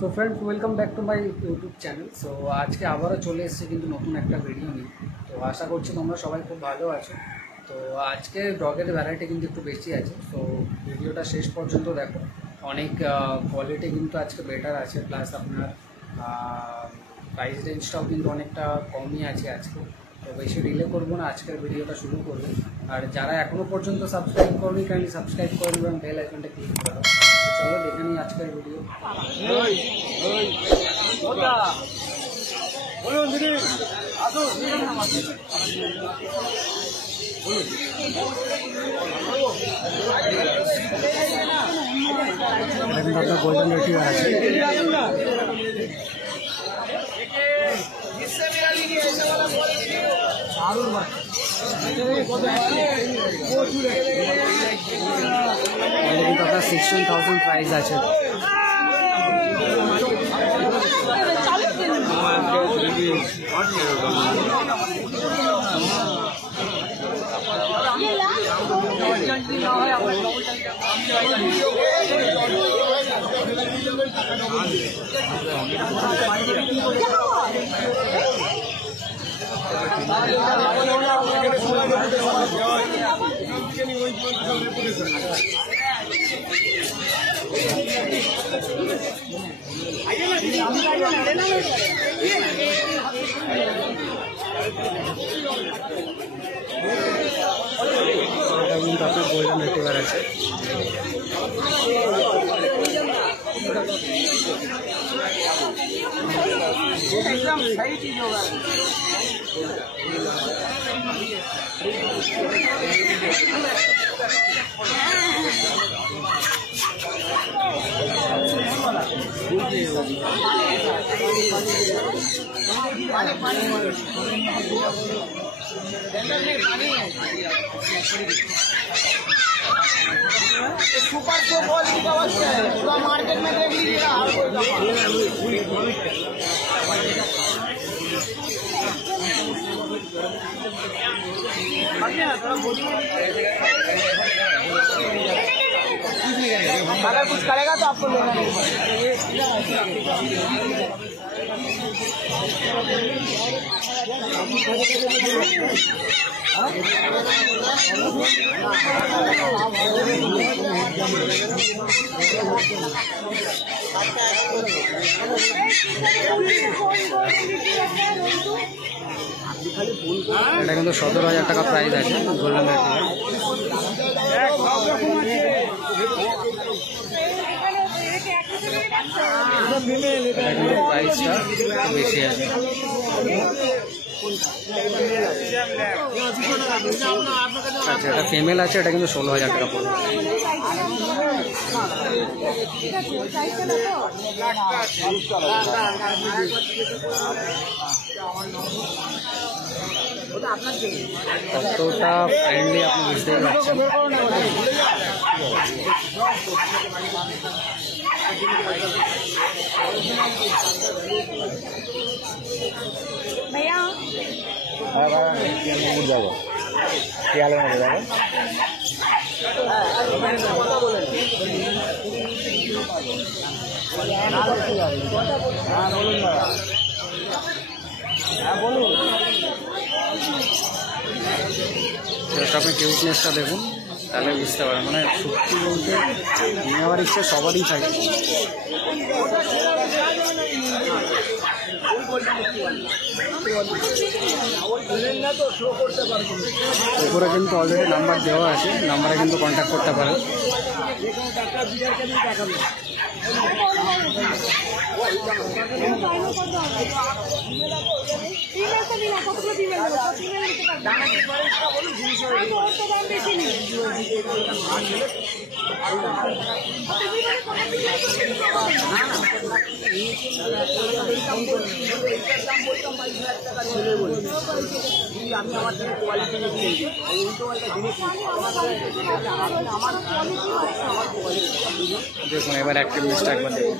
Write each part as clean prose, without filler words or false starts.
So friends, welcome back to my YouTube channel. So আজকে আবারও চলে এসেছি কিন্তু নতুন একটা ভিডিও নিয়ে। তো আশা করছি তোমরা সবাই খুব ভালো আছো। তো আজকে ডগের ভ্যারাইটি কিন্তু একটু বেশি আছে, তো ভিডিওটা শেষ পর্যন্ত দেখো। অনেক কোয়ালিটি কিন্তু আজকে বেটার আছে, প্লাস আপনার প্রাইস রেঞ্জটাও কিন্তু অনেকটা কমই আছে আজকে। তো বেশি ডিলে করবো না, আজকের ভিডিওটা শুরু করবো। আর যারা এখনও পর্যন্ত সাবস্ক্রাইব করনি, কাইন্ডলি সাবস্ক্রাইব করে এবং বেল আইকনটা ক্লিক করে দাও। চলো দেখে নিই আজকের ভিডিও। আপনার গোল্ডেন রেটিভার আছে, কিন্তু আপনার 16,000 প্রাইস আছে। কিন্তু আপনার গোল্ডেন রেটিভার আছে। एकदम सही चीज होगा। सुपर से क्वालिटी का वस्तु है, पूरा मार्केट में देख लीजिएगा। अगर कुछ करेगा तो आपको लेना नहीं এটা কিন্তু 17,000 টাকা প্রাইস আছে গোল্ডেন রেটিভার। প্রাইসটা বেশি আছে। আচ্ছা, এটা ফিমেল আছে, এটা কিন্তু 16,000 টাকা পড়বে। কতটা ফ্রেন্ডলি আপনি বুঝতেই পারছেন। भैया जाओ क्या लेना पड़ेगा? আপনি কিউটনেসটা দেখুন, তাহলে বুঝতে পারেন। মানে সত্যি বলতে নেওয়ার ইচ্ছে সবারই থাকে। উপরে কিন্তু অলরেডি নাম্বার দেওয়া আছে, নাম্বারে কিন্তু কন্ট্যাক্ট করতে পারেন। দেখুন এবার একটা জিনিসটা একবার দেখুন।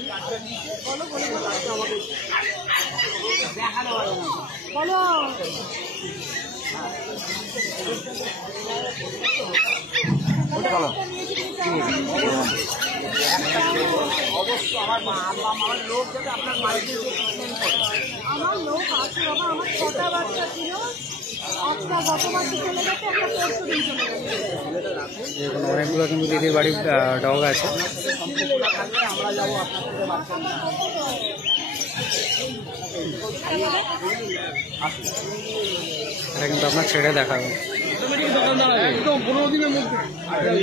বলো আমার লোক আছে বাবা, আমার 6টা বাচ্চা ছিল, একটা গত মাসে চলে গেছে, একটা পরশু দিন চলে গেছে। দেখুন অনেকগুলো কিন্তু দিদির বাড়ির ডগ আছে। এটা কিন্তু আপনার ছেড়ে দেখাবে।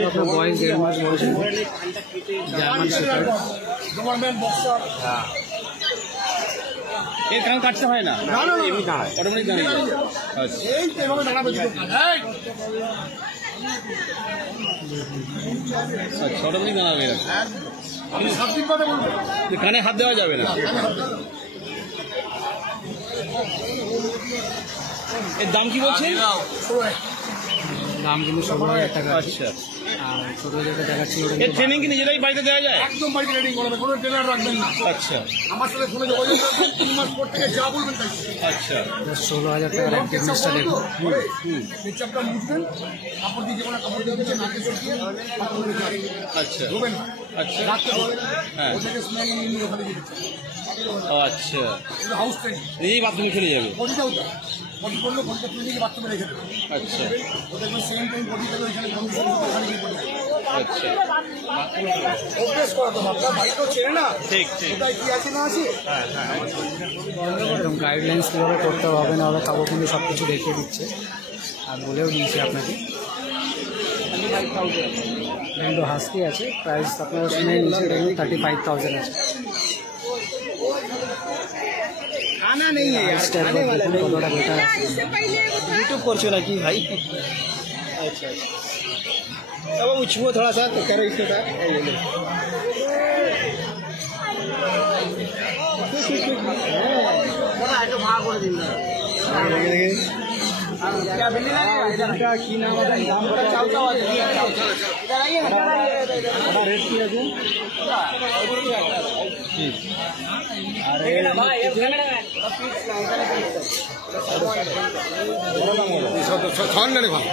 আপনার বয়স 1.5 মাস বয়সে জার্মান শেপার্ড। এর কান কাটতে হয় না, এমনি দাঁড়ায়, অটোমেটিক দাঁড়িয়ে যায়। আচ্ছা, অটোমেটিক দাঁড়াবে এরকম। কানে হাত দেওয়া যাবে না। এর দাম কি বলছেন? দাম কিন্তু 16,000 টাকা। আচ্ছা, আর ছোটো যেটা দেখাচ্ছিল এর ট্রেনিং কি নিজেরাই বাড়িতে দেওয়া যায়? একদম বাড়িতে রেডি করবে, কোনো ট্রেনার রাখবেন না। আচ্ছা আমার সাথে ফোনে যোগাযোগ করবেন, 3 মাস পর থেকে যা বলবেন তাই। আচ্ছা 16,000 টাকার অ্যাক্টিভ জিনিসটা দেখুন। পেচাপটা মুছবেন, কাপড় দিয়ে যেমন কাপড় দিয়ে দিচ্ছে নাকে চড়িয়ে কাপড় দিয়ে আচ্ছা ধোবেন না, আচ্ছা রাখতে হবে। হ্যাঁ। ওটাকে স্মেল নিয়ে ওখানে দিয়ে দিচ্ছে। আচ্ছা, এটা হাউস ট্রেনিং। নিজেই বাথরুমে চলে যাবে। বডিটাও তো বডি করলে বডিটা তুলে নিয়ে বাথরুমে রেখে দেবে। আচ্ছা ওটা সেম টাইম বডি থেকে ওইখানে কন্ডিশন ওখানে গিয়ে বডি আচ্ছা, অভ্যেস করা তো আপনার বাড়িতেও চেনে না ঠিক ঠিক। ওটাই কি আছে না আছে। একদম গাইডলাইন্স কীভাবে করতে হবে না হলে তাও কিন্তু সব কিছু দেখিয়ে দিচ্ছে আর বলেও দিয়েছে আপনাকে। কিন্তু হাস্কি আছে, প্রাইস আপনারা শুনে নিচ্ছে, এটা কিন্তু 35,000 আছে। স্টেপ দেখুন কতটা বেটার আছে। यूट्यूब করছো নাকি ভাই? अच्छा अच्छा, अब उछमो थोड़ा सा तो करो इसके साथ। ये ले। কি নাম আছে? দামটা চাওতা আছে। রেট কি আছে? ঠান্ডা ভালো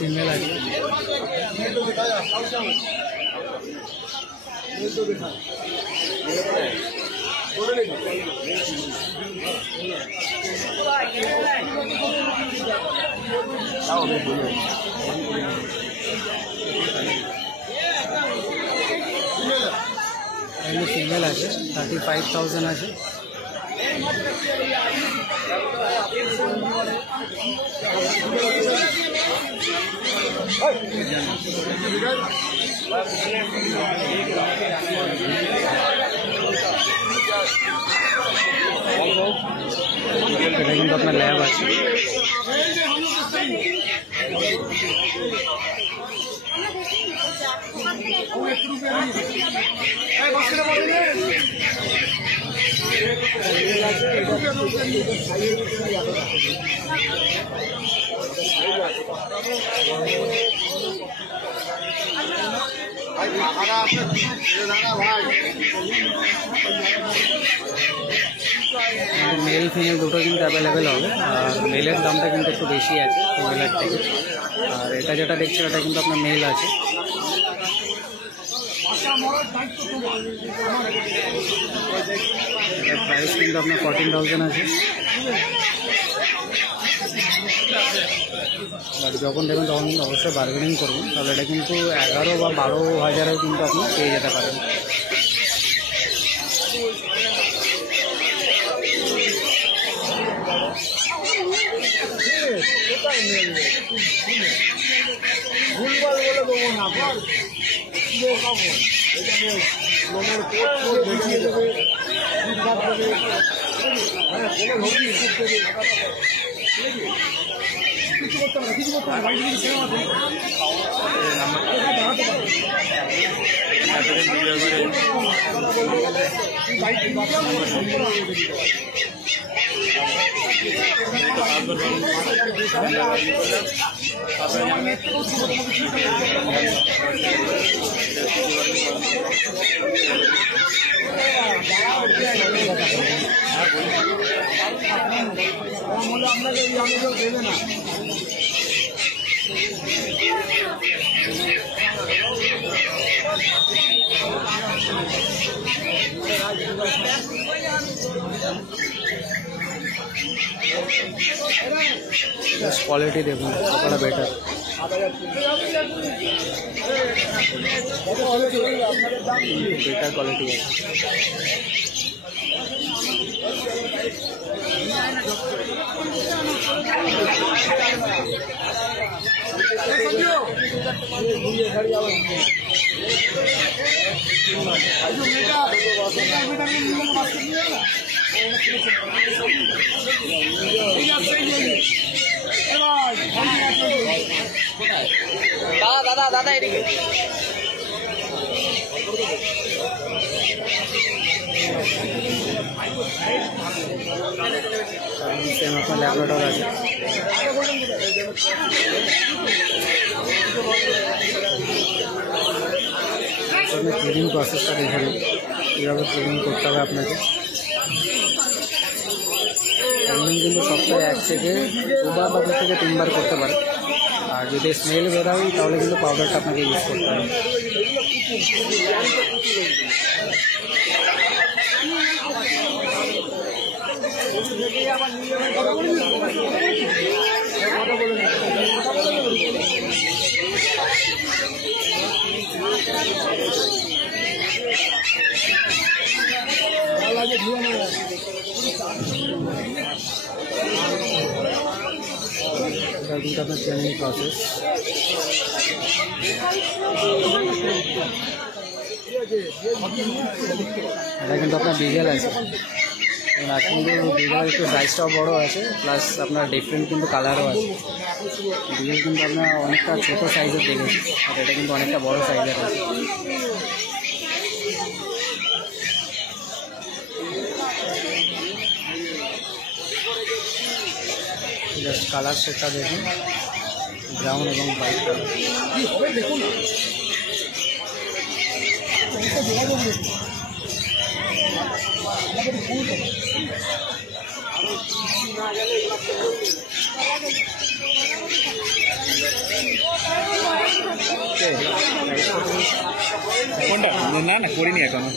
সিঙ্গেল আছে। সিঙ্গেল আছে, 35,000 আছে। এটা কিন্তু আপনার ল্যাব আছে। মেল ফিমেল দুটো কিন্তু অ্যাভেলেবেল হবে। আর মেলের দামটা কিন্তু একটু বেশি আছে ফিমেলের থেকে। আর এটা যেটা দেখছেন এটা কিন্তু আপনার মেল আছে। এটার প্রাইস কিন্তু আপনার 14,000 আছে। আর যখন দেখবেন তখন কিন্তু অবশ্যই বার্গেনিং করবেন, তাহলে এটা কিন্তু 11 বা 12,000এও কিন্তু আপনি পেয়ে যেতে পারেন। ভুলভাল বলে দেবো না, বল খাবো এটা লোনের কোর্স দেখিয়ে দেবে, কিছু করতে হবে না, কিছু করতে হবে না, কিছু সিনেমা আছে। আপনাকে দেবে না। क्वालिटी देखो कपड़ा बेटर बेटर क्वालिटी है। দাদা দাদা এদিকে सेम अपना लैबरेटरी আছে इसमें क्लीनिंग प्रोसेसটা দেখে নিন কিভাবে ক্লিনিং করতে হবে আপনাকে। ক্লিনিং কিন্তু সপ্তাহে 1 থেকে 2 বার বা 2 থেকে 3 বার করতে পারে। আর যদি স্মেল বেরোয় তাহলে কিন্তু পাউডারটা আপনাকে ইউজ করতে হবে। কিন্তু আপনার ট্রেনিং প্রসেস এটা কিন্তু আপনার ডিজেল আছে আর কিন্তু ডিজেল একটু সাইজটাও বড় আছে প্লাস আপনার ডিফারেন্ট কিন্তু কালারও আছে। ডিজেল কিন্তু আপনার অনেকটা ছোটো সাইজের দেখেছি আর এটা কিন্তু অনেকটা বড় সাইজের আছে। জাস্ট কালার সেটটা দেখুন ব্রাউন এবং হোয়াইট কালার। দেখুন কোনটা না না করিনি এখনো।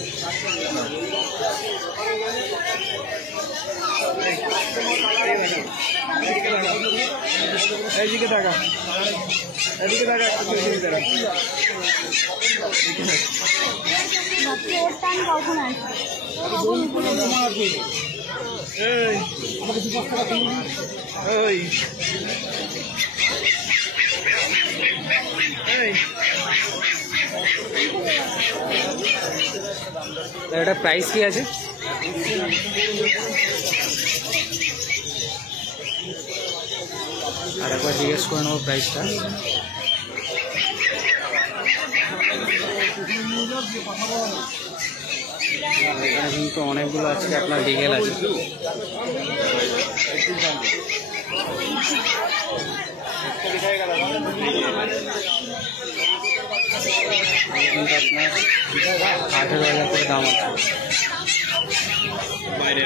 এদিকে টাকা এদিকে টাকা ওর টাইম কখন আসবে? ওই এটা প্রাইস কি আছে? আর একবার জিজ্ঞেস করে নেবো প্রাইসটা। এখানে কিন্তু অনেকগুলো আছে আপনার ডিগেল আছে। কিন্তু আপনার 18,000 করে দাম আছে বাইরে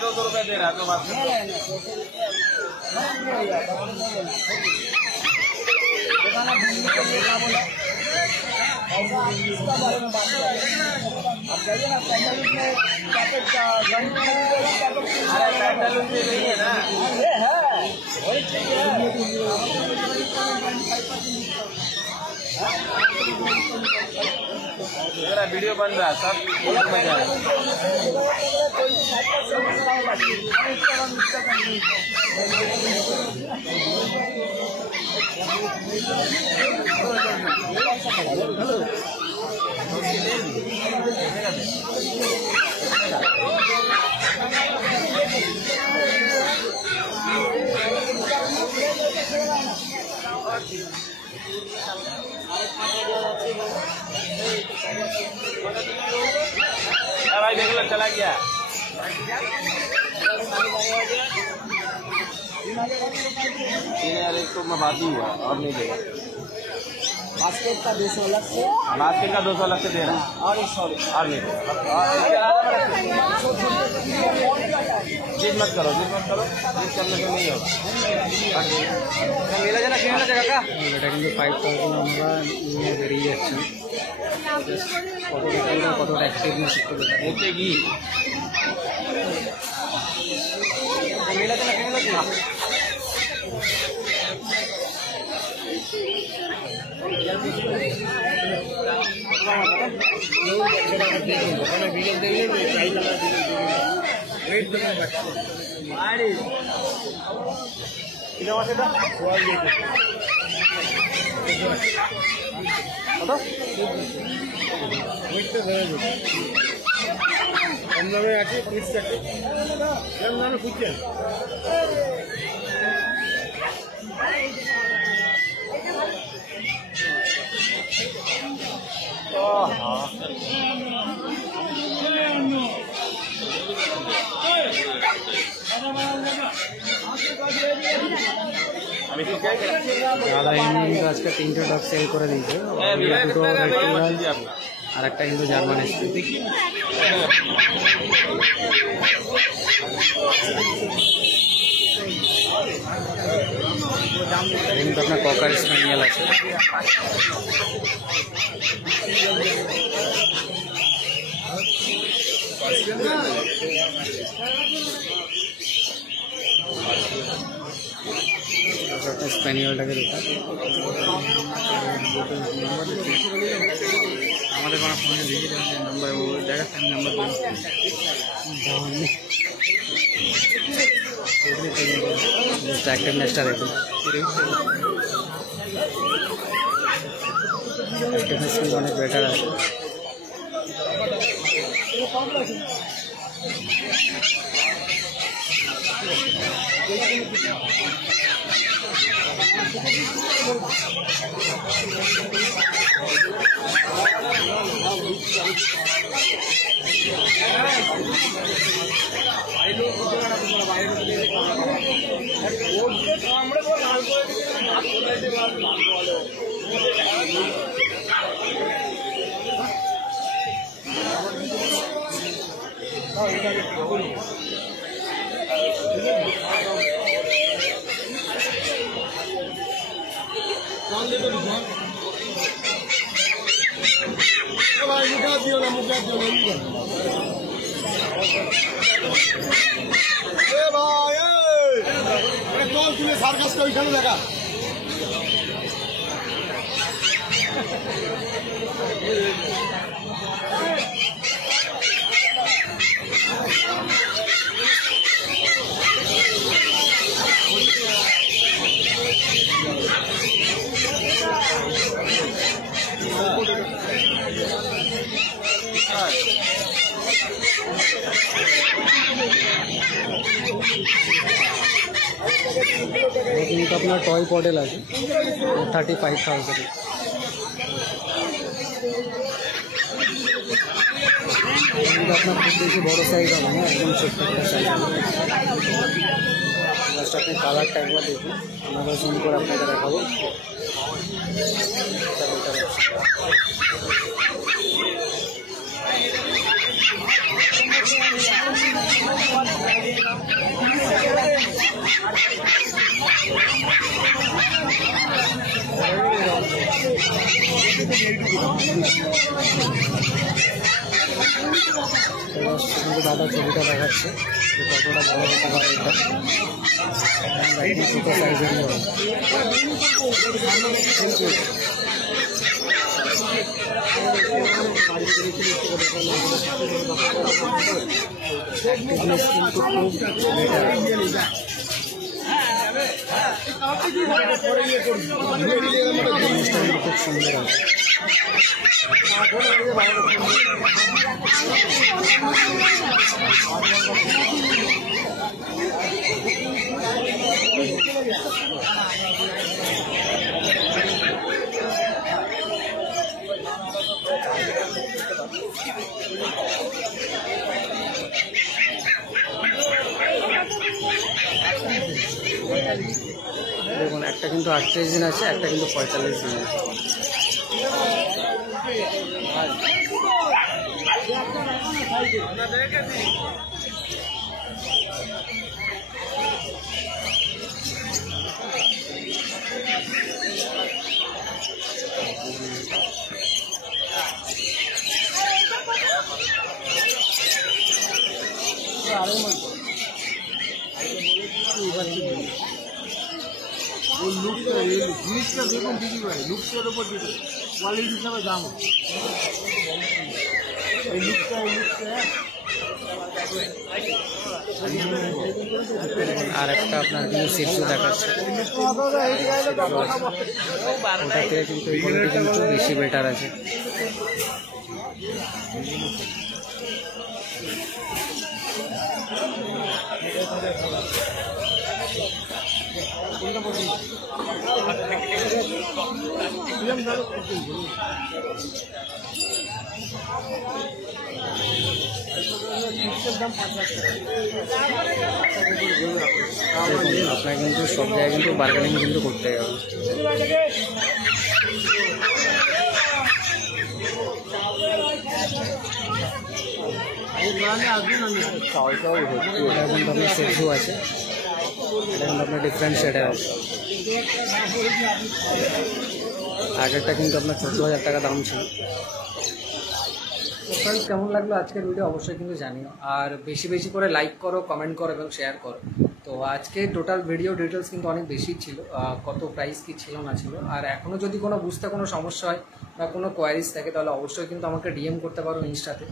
₹250 दे रहा है तो बात वीडियो बन रहा है सब मजा है। भाई देख लो चला गया। यार इसको मैं बात ही हुआ और नहीं देगा। बास्केट का 200 अलग से, बास्केट का 200 अलग से दे रहा है और 100 और नहीं देगा। जिद मत करो जिद करने से नहीं होगा। मेला जाना कितना जगह का এটা কিন্তু 5000 আমরা নিয়ে বেরিয়ে যাচ্ছি। কতটা এক্সপিরিয়েন্স একটু नीचे की मेला जाना कितना কম দামে আছে পিস চারটে কেমন দামে খুঁজছেন? দাদা কিন্তু আজকে 3টে ডগ সেল করে দিয়েছে। দুটো রেড আর একটা কিন্তু জার্মান এসছে। কিন্তু আপনার ককার স্প্যানিয়েল আছে। স্প্যানিয়েলটাকে দেখা আমাদের কোনো ফোনে দেখে দেবেন নাম্বার ও দেখা নাম্বার অ্যাক্টিভনেসটা দেখুন। অ্যাক্টিভনেস কিন্তু অনেক বেটার আছে। সার্কাসটা ওইখানে দেখা কিন্তু আপনার টয় মডেল আছে 35,000। কিন্তু আপনার খুব বেশি বড় সাইজ হবে না, একদম ছোট্ট একটা সাইজ হবে। জাস্ট আপনি কালারটা একবার দেখুন, আমরা জুম করে আপনাকে দেখাবো। দাদা ছবিটা দেখাচ্ছে কতটা বড় হতে পারে এটা, ছোটো সাইজের বড়। অ্যাক্টিভনেস কিন্তু খুব বেটার। খুব সুন্দর আছে। দেখুন একটা কিন্তু 38 দিন আছে, একটা কিন্তু 45 দিন আছে। ওই লুকটা জিনিসটা দেখুন দিদি ভাই, লুকটার উপর দিদি কোয়ালিটি হিসাবে দাম এই লুকটা আর একটা আপনার কিন্তু সিটসু দেখাচ্ছে, ওটা থেকে কিন্তু এই কোয়ালিটি কিন্তু বেশি বেটার আছে। দেখুন আপনার কিন্তু সব জায়গায় কিন্তু বার্গেনিং কিন্তু করতে হবে। এটা কিন্তু আপনার সেটসু আছে, এটা কিন্তু আপনার ডিফারেন্ট শেডের আছে। আগেরটা কিন্তু আপনার 14,000 টাকা দাম ছিল। তো ফ্রেন্ডস, কেমন লাগলো আজকের ভিডিও অবশ্যই কিন্তু জানিও, আর বেশি বেশি করে লাইক করো, কমেন্ট করো এবং শেয়ার করো। তো আজকে টোটাল ভিডিও ডিটেলস কিন্তু অনেক বেশি ছিল, কত প্রাইস কি ছিল না ছিল। আর এখনও যদি কোনো বুঝতে কোনো সমস্যা হয় বা কোনো কোয়ারিজ থাকে তাহলে অবশ্যই কিন্তু আমাকে ডিএম করতে পারো ইনস্টাতে।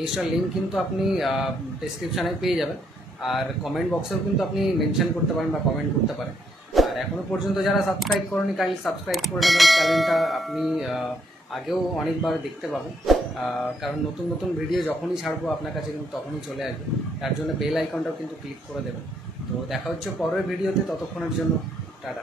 ইনস্টার লিঙ্ক কিন্তু আপনি ডেসক্রিপশানে পেয়ে যাবেন, আর কমেন্ট বক্সেও কিন্তু আপনি মেনশন করতে পারেন বা কমেন্ট করতে পারেন। আর এখনও পর্যন্ত যারা সাবস্ক্রাইব করেনি কাইন্ডলি সাবস্ক্রাইব করে নেবেন চ্যানেলটা, আপনি আগেও অনেকবার দেখতে পাবেন, কারণ নতুন নতুন ভিডিও যখনই ছাড়বো আপনার কাছে কিন্তু তখনই চলে আসবে। তার জন্য বেল আইকনটাও কিন্তু ক্লিক করে দেবেন। তো দেখা হচ্ছে পরের ভিডিওতে, ততক্ষণের জন্য টাটা।